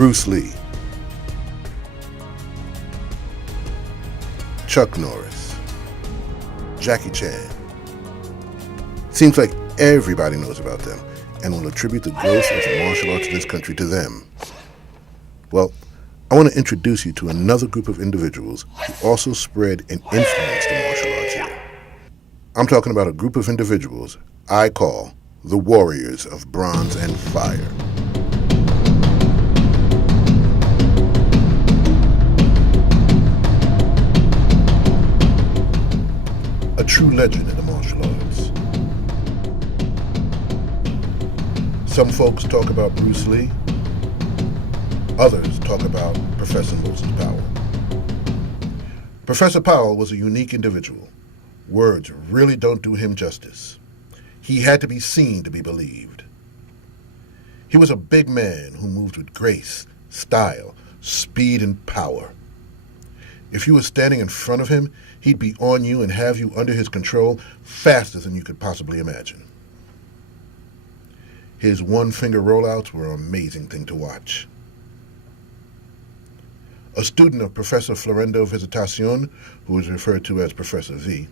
Bruce Lee, Chuck Norris, Jackie Chan. Seems like everybody knows about them and will attribute the growth of the martial arts in this country to them. Well, I want to introduce you to another group of individuals who also spread and influenced the martial arts here. I'm talking about a group of individuals I call the Warriors of Bronze and Fire. A true legend in the martial arts. Some folks talk about Bruce Lee. Others talk about Professor Moses Powell. Professor Powell was a unique individual. Words really don't do him justice. He had to be seen to be believed. He was a big man who moved with grace, style, speed, and power. If you were standing in front of him, he'd be on you and have you under his control faster than you could possibly imagine. His one-finger rollouts were an amazing thing to watch. A student of Professor Florendo Visitacion, who is referred to as Professor V,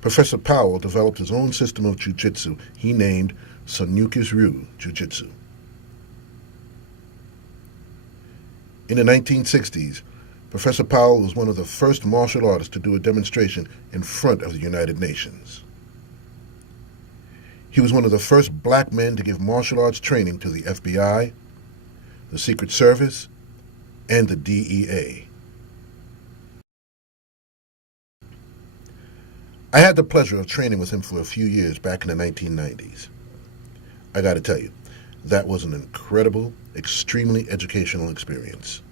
Professor Powell developed his own system of jiu-jitsu he named Sonyukis Ryu Jiu-Jitsu. In the 1960s, Professor Powell was one of the first martial artists to do a demonstration in front of the United Nations. He was one of the first black men to give martial arts training to the FBI, the Secret Service, and the DEA. I had the pleasure of training with him for a few years back in the 1990s. I gotta tell you, that was an incredible, extremely educational experience.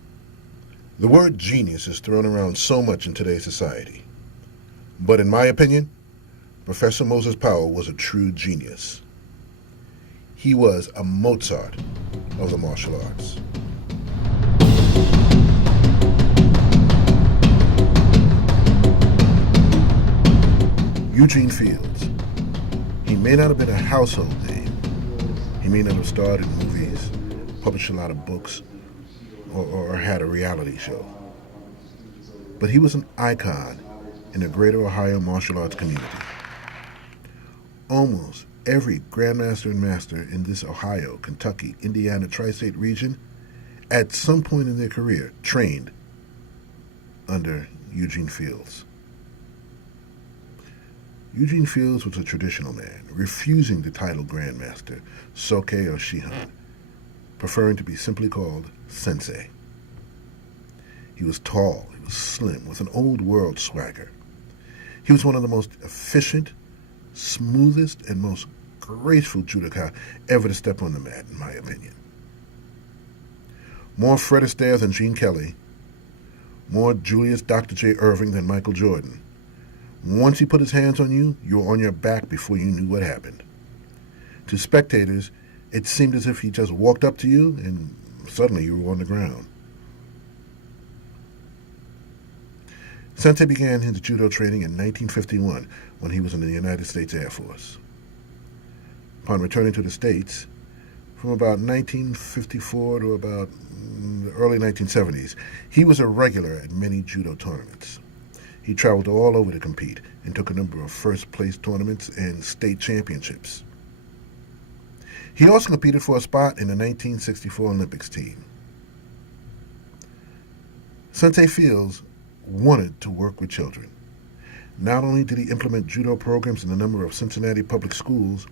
The word genius is thrown around so much in today's society. But in my opinion, Professor Moses Powell was a true genius. He was a Mozart of the martial arts. Eugene Fields. He may not have been a household name. He may not have starred in movies, published a lot of books, or had a reality show. But he was an icon in the greater Ohio martial arts community. Almost every grandmaster and master in this Ohio, Kentucky, Indiana tri-state region at some point in their career trained under Eugene Fields. Eugene Fields was a traditional man, refusing the title Grandmaster, Soke or Shihan, preferring to be simply called Sensei. He was tall, he was slim, with an old-world swagger. He was one of the most efficient, smoothest, and most graceful judoka ever to step on the mat, in my opinion. More Fred Astaire than Gene Kelly, more Julius Dr. J. Irving than Michael Jordan. Once he put his hands on you, you were on your back before you knew what happened. To spectators, it seemed as if he just walked up to you and suddenly you were on the ground. Sensei began his judo training in 1951 when he was in the United States Air Force. Upon returning to the States, from about 1954 to about the early 1970s, he was a regular at many judo tournaments. He traveled all over to compete and took a number of first-place tournaments and state championships. He also competed for a spot in the 1964 Olympics team. Sensei Fields wanted to work with children. Not only did he implement judo programs in a number of Cincinnati public schools,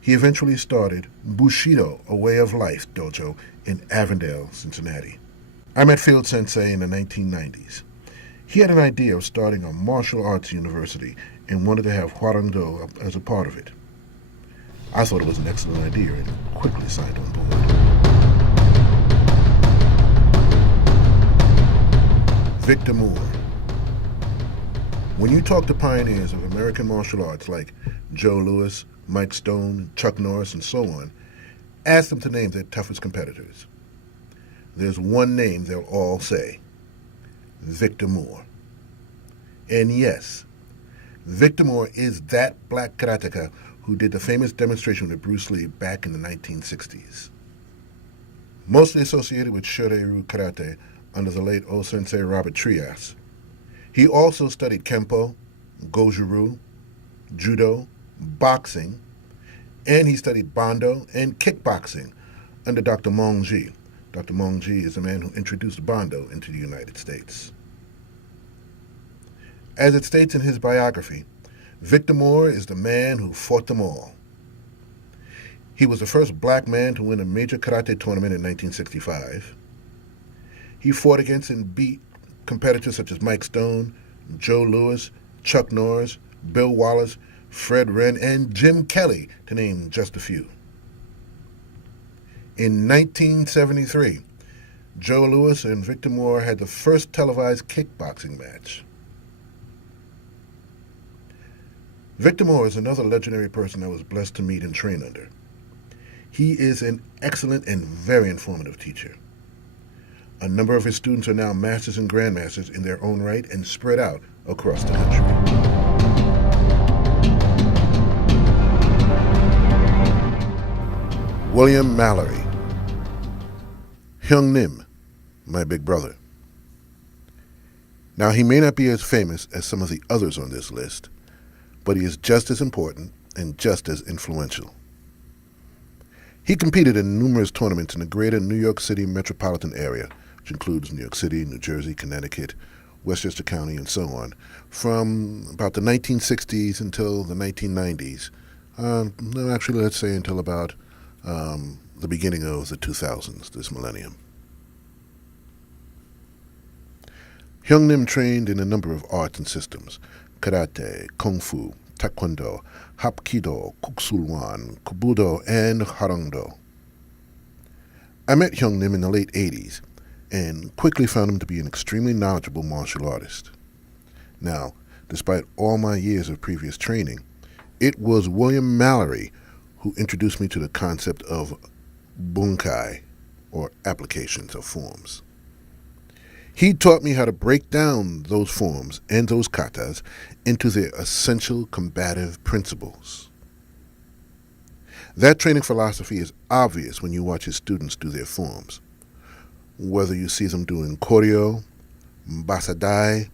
he eventually started Bushido, a way of life dojo in Avondale, Cincinnati. I met Fields Sensei in the 1990s. He had an idea of starting a martial arts university and wanted to have Hwarangdo as a part of it. I thought it was an excellent idea and quickly signed on board. Victor Moore. When you talk to pioneers of American martial arts like Joe Louis, Mike Stone, Chuck Norris, and so on, ask them to name their toughest competitors. There's one name they'll all say: Victor Moore. And yes, Victor Moore is that black karateka who did the famous demonstration with Bruce Lee back in the 1960s. mostly associated with Shoreiru karate under the late old Sensei Robert Trias. He also studied Kempo, Goju-ryu, Judo, boxing, and he studied Bondo and kickboxing under Dr. Mong Ji. Dr. Mong Ji is the man who introduced Bondo into the United States. As it states in his biography, Victor Moore is the man who fought them all. He was the first black man to win a major karate tournament in 1965. He fought against and beat competitors such as Mike Stone, Joe Louis, Chuck Norris, Bill Wallace, Fred Wren, and Jim Kelly, to name just a few. In 1973, Joe Louis and Victor Moore had the first televised kickboxing match. Victor Moore is another legendary person I was blessed to meet and train under. He is an excellent and very informative teacher. A number of his students are now masters and grandmasters in their own right and spread out across the country. William Malory. Hyung Nim, my big brother. Now, he may not be as famous as some of the others on this list, but he is just as important and just as influential. He competed in numerous tournaments in the greater New York City metropolitan area, which includes New York City, New Jersey, Connecticut, Westchester County, and so on, from about the 1960s until the 1990s. Actually, let's say until about the beginning of the 2000s, this millennium. Hyung Nim trained in a number of arts and systems: karate, kung fu, taekwondo, hapkido, kuksulwan, kobudo, and harangdo. I met Hyung Nim in the late 80s and quickly found him to be an extremely knowledgeable martial artist. Now, despite all my years of previous training, it was William Malory who introduced me to the concept of bunkai, or applications of forms. He taught me how to break down those forms and those katas into their essential combative principles. That training philosophy is obvious when you watch his students do their forms. Whether you see them doing koryo, basadai,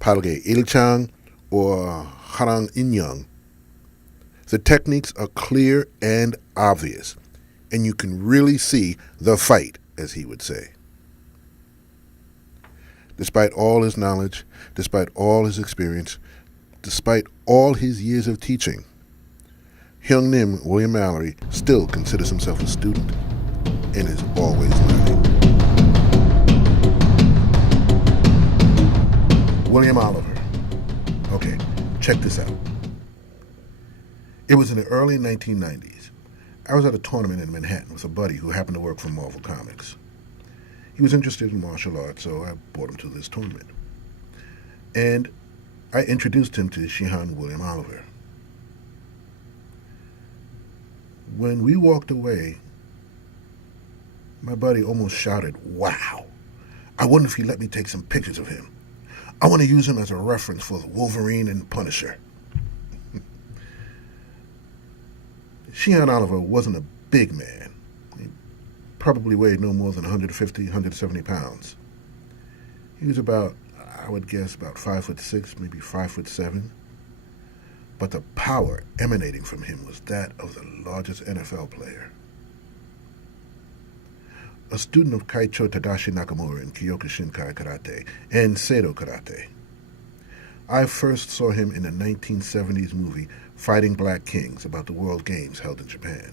palge ilchang, or harang inyang, the techniques are clear and obvious, and you can really see the fight, as he would say. Despite all his knowledge, despite all his experience, despite all his years of teaching, Hyung Nim William Malory still considers himself a student and is always learning. William Oliver. Okay, check this out. It was in the early 1990s. I was at a tournament in Manhattan with a buddy who happened to work for Marvel Comics. He was interested in martial arts, so I brought him to this tournament. And I introduced him to Shihan William Oliver. When we walked away, my buddy almost shouted, "Wow! I wonder if he'd let me take some pictures of him. I want to use him as a reference for the Wolverine and Punisher." Shihan Oliver wasn't a big man. He probably weighed no more than 150, 170 pounds. He was about, I would guess, about 5'6", maybe 5'7". But the power emanating from him was that of the largest NFL player. A student of Kaicho Tadashi Nakamura in Kyoku Shinkai Karate and Seido Karate. I first saw him in the 1970s movie Fighting Black Kings about the World Games held in Japan.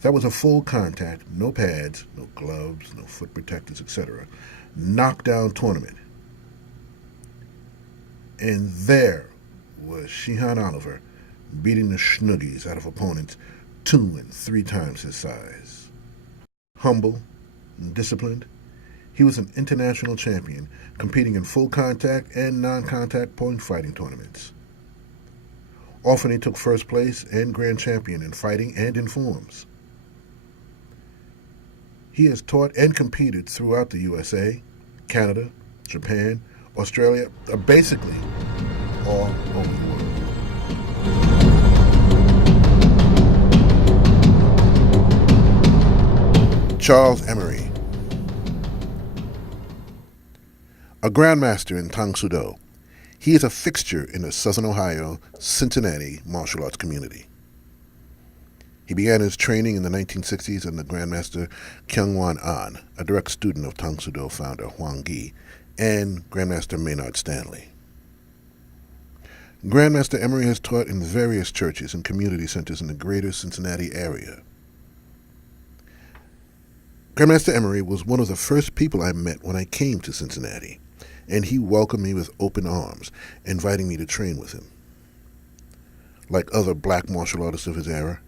That was a full contact, no pads, no gloves, no foot protectors, etc. knockdown tournament. And there was Shihan Oliver beating the schnuggies out of opponents 2 and 3 times his size. Humble and disciplined, he was an international champion, competing in full contact and non-contact point fighting tournaments. Often he took first place and grand champion in fighting and in forms. He has taught and competed throughout the USA, Canada, Japan, Australia, basically all over the world. Charles Emery, a grandmaster in Tang Soo Do. He is a fixture in the Southern Ohio, Cincinnati martial arts community. He began his training in the 1960s under Grandmaster Kyung-Wan An, a direct student of Tang Soo Do founder Hwang Gi, and Grandmaster Maynard Stanley. Grandmaster Emery has taught in various churches and community centers in the greater Cincinnati area. Grandmaster Emery was one of the first people I met when I came to Cincinnati, and he welcomed me with open arms, inviting me to train with him. Like other black martial artists of his era,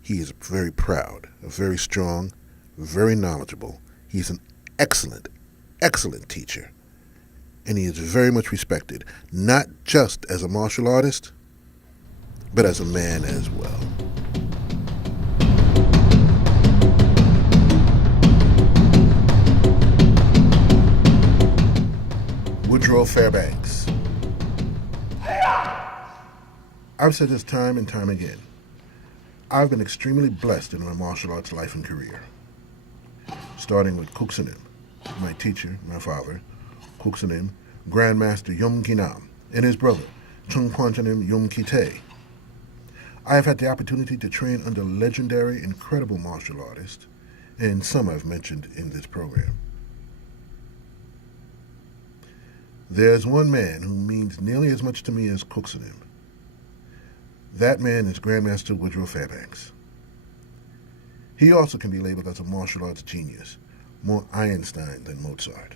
he is very proud, very strong, very knowledgeable. He's an excellent, excellent teacher. And he is very much respected, not just as a martial artist, but as a man as well. Woodrow Fairbanks. I've said this time and time again. I've been extremely blessed in my martial arts life and career. Starting with Kuksanim, my teacher, my father, Kuksanim, Grandmaster Yum Kinam, and his brother, Chung Kwanchanim Yum Kite. I have had the opportunity to train under legendary, incredible martial artists, and some I've mentioned in this program. There's one man who means nearly as much to me as Kuksanim. That man is Grandmaster Woodrow Fairbanks. He also can be labeled as a martial arts genius, more Einstein than Mozart.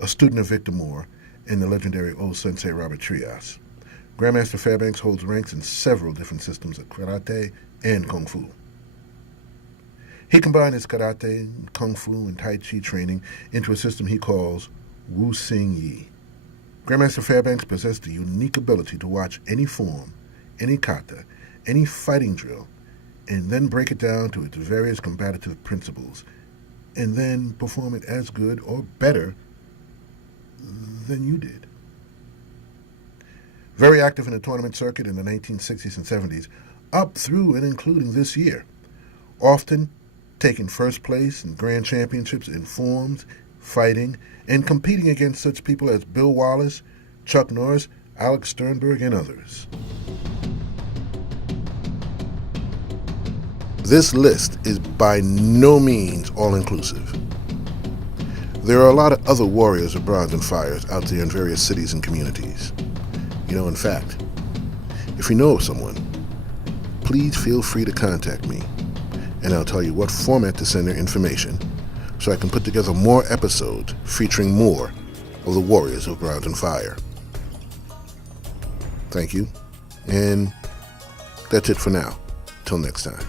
A student of Victor Moore and the legendary old Sensei Robert Trias, Grandmaster Fairbanks holds ranks in several different systems of karate and kung fu. He combined his karate, kung fu, and tai chi training into a system he calls Wu Sing Yi. Grandmaster Fairbanks possessed the unique ability to watch any form, any kata, any fighting drill, and then break it down to its various combative principles, and then perform it as good or better than you did. Very active in the tournament circuit in the 1960s and 70s, up through and including this year, often taking first place in grand championships in forms, fighting, and competing against such people as Bill Wallace, Chuck Norris, Alex Sternberg, and others. This list is by no means all-inclusive. There are a lot of other warriors of bronze and fires out there in various cities and communities. In fact, if you know of someone, please feel free to contact me, and I'll tell you what format to send their information so I can put together more episodes featuring more of the warriors of bronze and fire. Thank you, and that's it for now. Till next time.